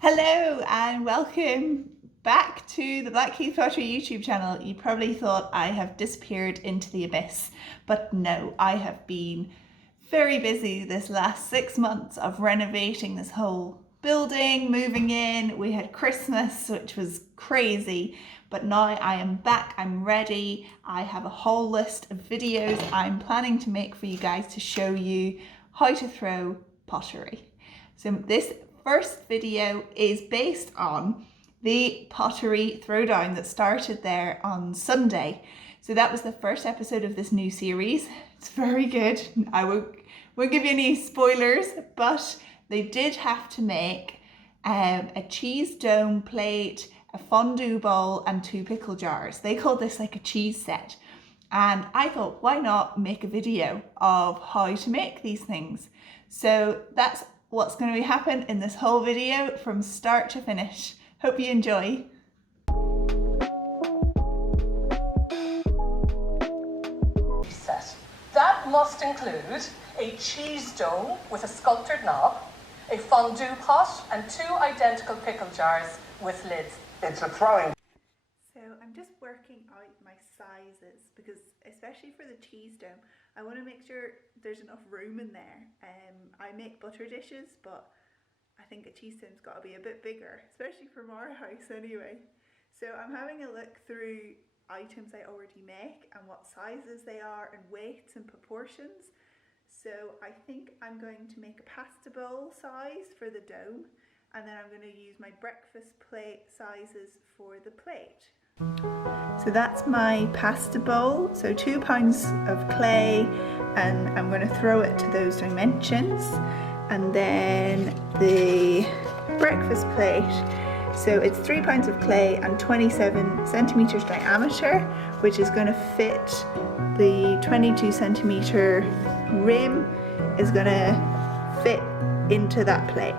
Hello and welcome back to the Black Keith Pottery YouTube channel. You probably thought I have disappeared into the abyss, but no, I have been very busy this last 6 months of renovating this whole building, moving in. We had Christmas, which was crazy, but now I am back, I'm ready. I have a whole list of videos I'm planning to make for you guys to show you how to throw pottery. So this first video is based on the pottery throwdown that started there on Sunday. So that was the first episode of this new series. It's very good. I won't give you any spoilers, but they did have to make a cheese dome plate, a fondue bowl, and 2 pickle jars. They called this like a cheese set. And I thought, why not make a video of how to make these things? So that's what's going to happen in this whole video from start to finish. Hope you enjoy. Set. That must include a cheese dome with a sculptured knob, a fondue pot, and 2 identical pickle jars with lids. It's a throwing. So I'm just working out my sizes because especially for the cheese dome, I want to make sure there's enough room in there. I make butter dishes, but I think a cheese dome's got to be a bit bigger, especially from our house anyway. So I'm having a look through items I already make and what sizes they are and weights and proportions. So I think I'm going to make a pasta bowl size for the dome, and then I'm going to use my breakfast plate sizes for the plate. So that's my pasta bowl, so 2 pounds of clay, and I'm going to throw it to those dimensions. And then the breakfast plate, so it's 3 pounds of clay and 27 centimeters diameter, which is going to fit the 22 centimeter rim is going to fit into that plate.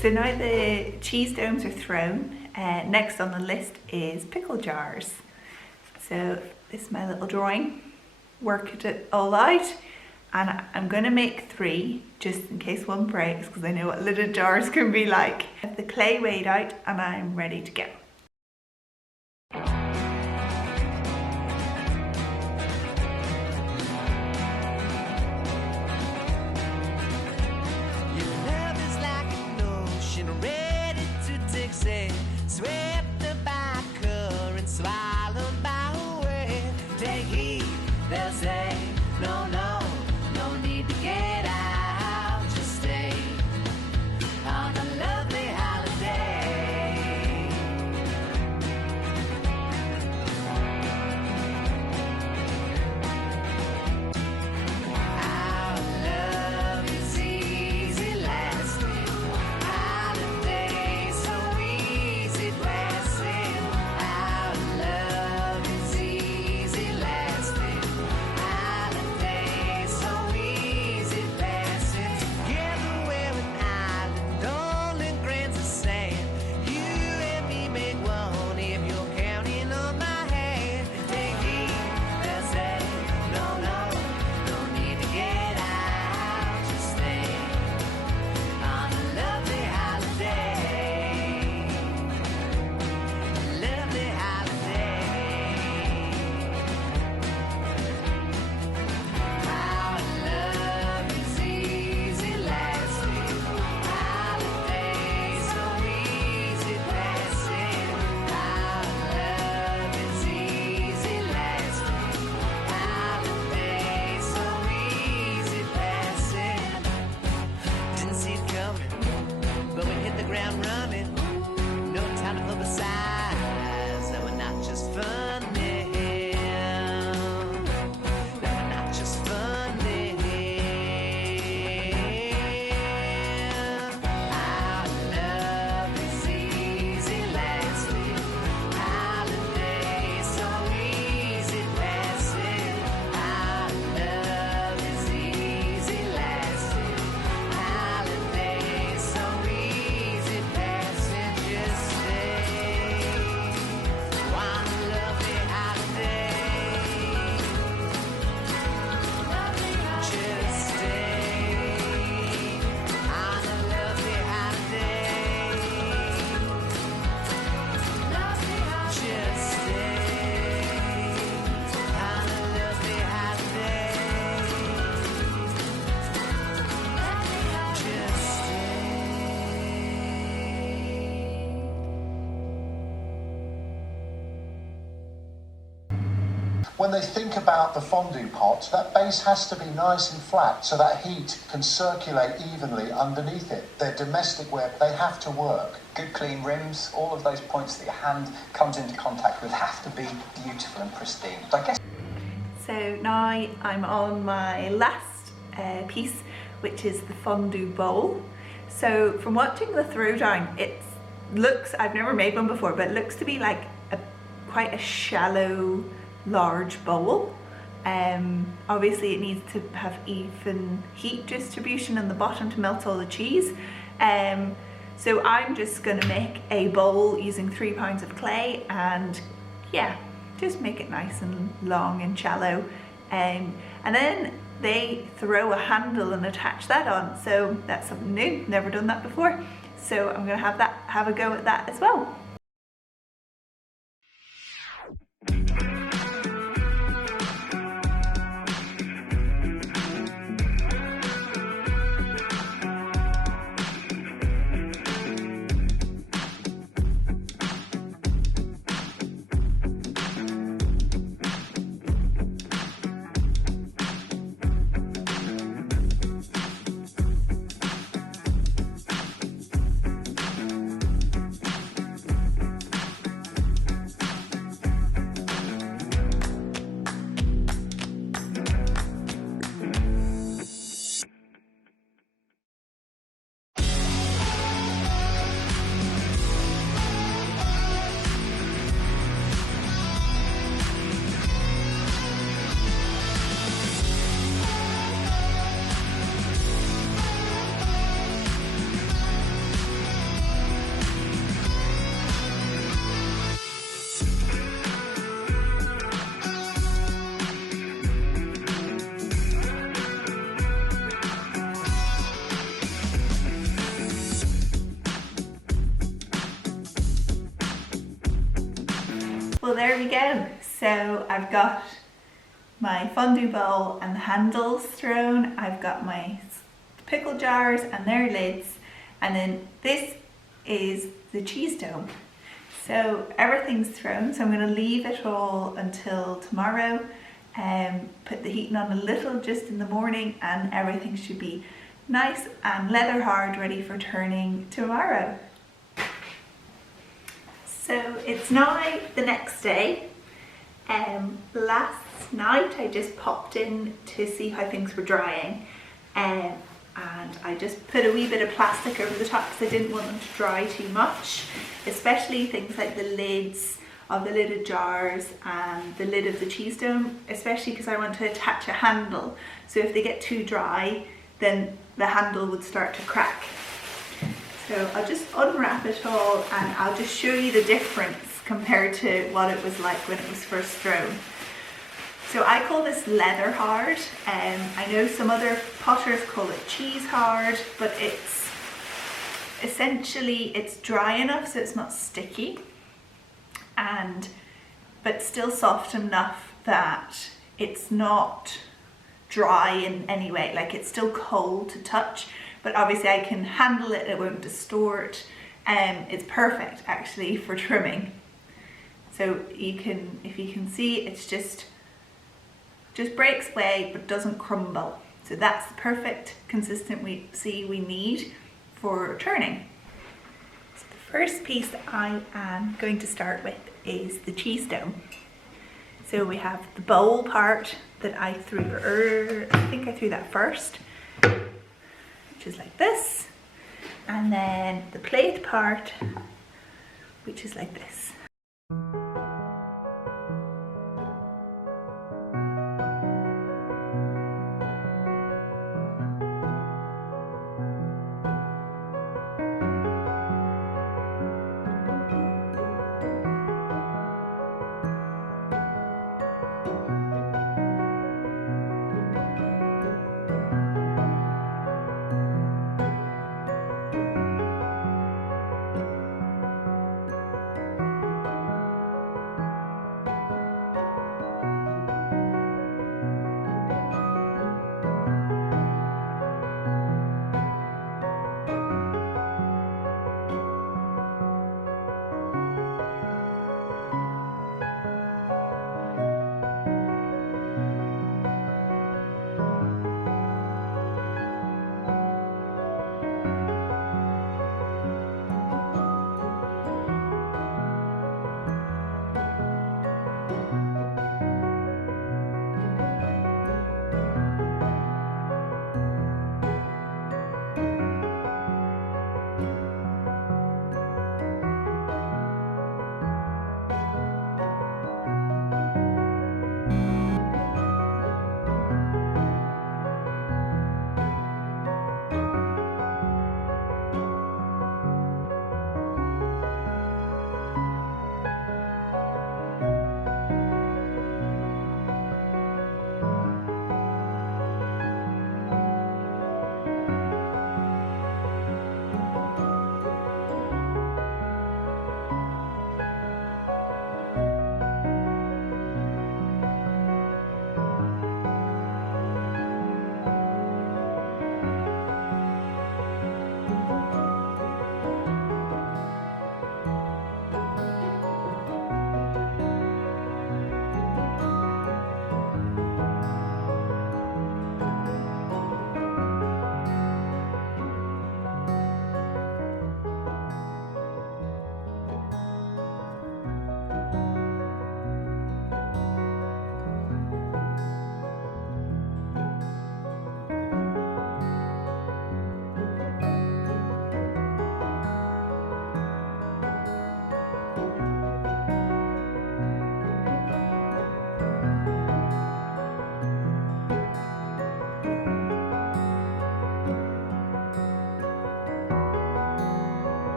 So now the cheese domes are thrown, next on the list is pickle jars. So this is my little drawing, worked it all out, and I'm going to make 3 just in case one breaks because I know what little jars can be like. I have the clay weighed out and I'm ready to go. Swept by current, swallowed by wave. Take heed, they'll say, no, no, no need to get out. Just stay on a lovely holiday. Our love is easy lasting. Holiday so easy passing. Our love is easy lasting. Holiday so easy passing. Together we're an island, only grains of sand. You and me make one if you're counting on my hand. Take heed, they'll say, no, no, no need to get out. Just stay on a lovely holiday. Lovely holiday. Our love is easy lasting. Holiday so easy passing. Our love is easy lasting. Holiday so easy passing. Didn't see it coming, but we hit the ground running. No time to publicize that we're not just funny. That we're not just funny. Our love is easy lasting. Holiday so easy passing. Our love is easy lasting. Holiday so easy passing. Just stay. One lovely holiday. Just stay on a lovely holiday. Just stay on a lovely holiday. Just When they think about the fondue pot, that base has to be nice and flat so that heat can circulate evenly underneath it. They're domestic ware, they have to work. Good clean rims, all of those points that your hand comes into contact with have to be beautiful and pristine. So I guess So now I'm on my last piece, which is the Fondue Bowl. So from watching the throwdown, it looks, I've never made one before, but it looks to be like quite a shallow, large bowl. Obviously it needs to have even heat distribution in the bottom to melt all the cheese. So I'm just going to make a bowl using 3 pounds of clay and yeah, just make it nice and long and shallow. And then they throw a handle and attach that on. So that's something new, never done that before. So I'm going to have a go at that as well. Well, there we go. So I've got my fondue bowl and the handles thrown. I've got my pickle jars and their lids. And then this is the cheese dome. So everything's thrown. So I'm going to leave it all until tomorrow. Put the heating on a little just in the morning, and everything should be nice and leather hard, ready for turning tomorrow. So it's now the next day. Last night I just popped in to see how things were drying, and I just put a wee bit of plastic over the top because I didn't want them to dry too much, especially things like the lids of the lidded jars and the lid of the cheese dome, especially because I want to attach a handle, so if they get too dry then the handle would start to crack. So I'll just unwrap it all and I'll just show you the difference compared to what it was like when it was first thrown. So I call this leather hard. I know some other potters call it cheese hard, but it's essentially, it's dry enough so it's not sticky, but still soft enough that it's not dry in any way. Like, it's still cold to touch, but obviously I can handle it, it won't distort. It's perfect actually for trimming. So you can, if you can see, it's just breaks away but doesn't crumble. So that's the perfect consistency we need for turning. So the first piece that I am going to start with is the cheese dome. So we have the bowl part that I threw, I think I threw that first, which is like this, and then the plate part, which is like this.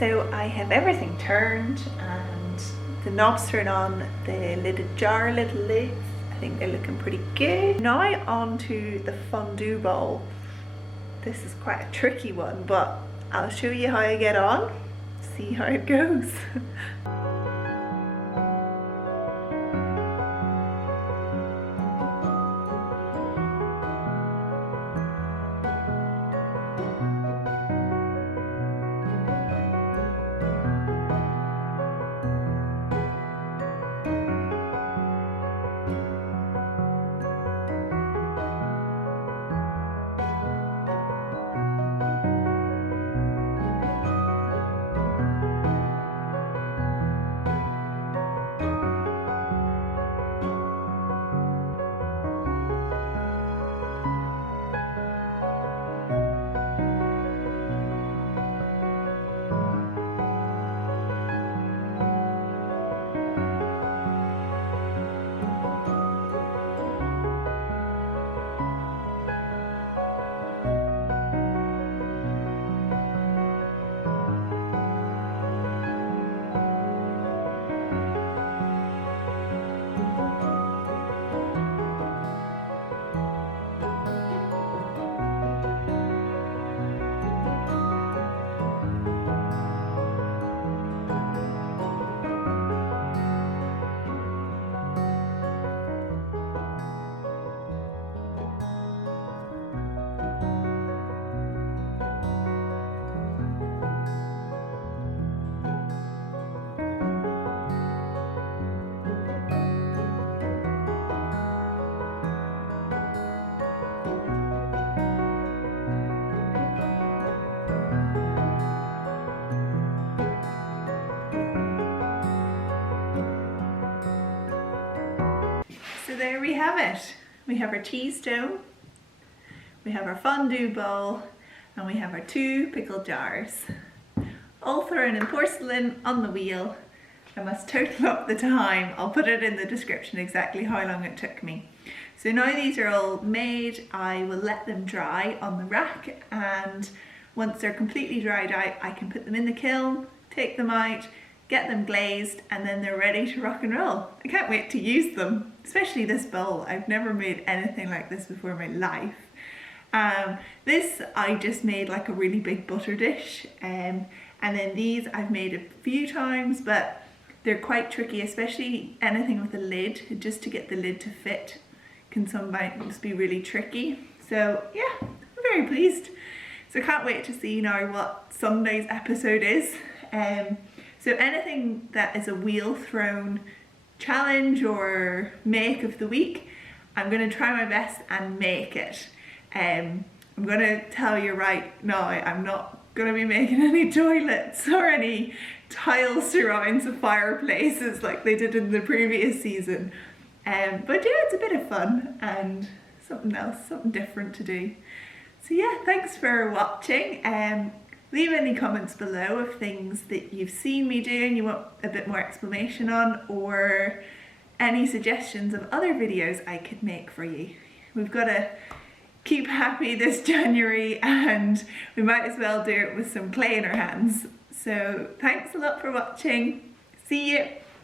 So I have everything turned and the knobs turned on, the lidded jar little lids. I think they're looking pretty good. Now on to the fondue bowl. This is quite a tricky one, but I'll show you how I get on, see how it goes. So there we have it. We have our cheese dough, we have our fondue bowl, and we have our 2 pickle jars. All thrown in porcelain on the wheel. I must total up the time. I'll put it in the description exactly how long it took me. So now these are all made, I will let them dry on the rack, and once they're completely dried out, I can put them in the kiln, take them out, get them glazed, and then they're ready to rock and roll. I can't wait to use them, especially this bowl. I've never made anything like this before in my life. This I just made like a really big butter dish, and then these I've made a few times, but they're quite tricky, especially anything with a lid. Just to get the lid to fit can sometimes be really tricky. So yeah, I'm very pleased. So I can't wait to see now what Sunday's episode is. So anything that is a wheel thrown challenge or make of the week, I'm going to try my best and make it. I'm going to tell you right now, I'm not going to be making any toilets or any tile surrounds of fireplaces like they did in the previous season. But yeah, it's a bit of fun and something else, something different to do. So yeah, thanks for watching. Leave any comments below of things that you've seen me do and you want a bit more explanation on, or any suggestions of other videos I could make for you. We've got to keep happy this January, and we might as well do it with some clay in our hands. So thanks a lot for watching. See you.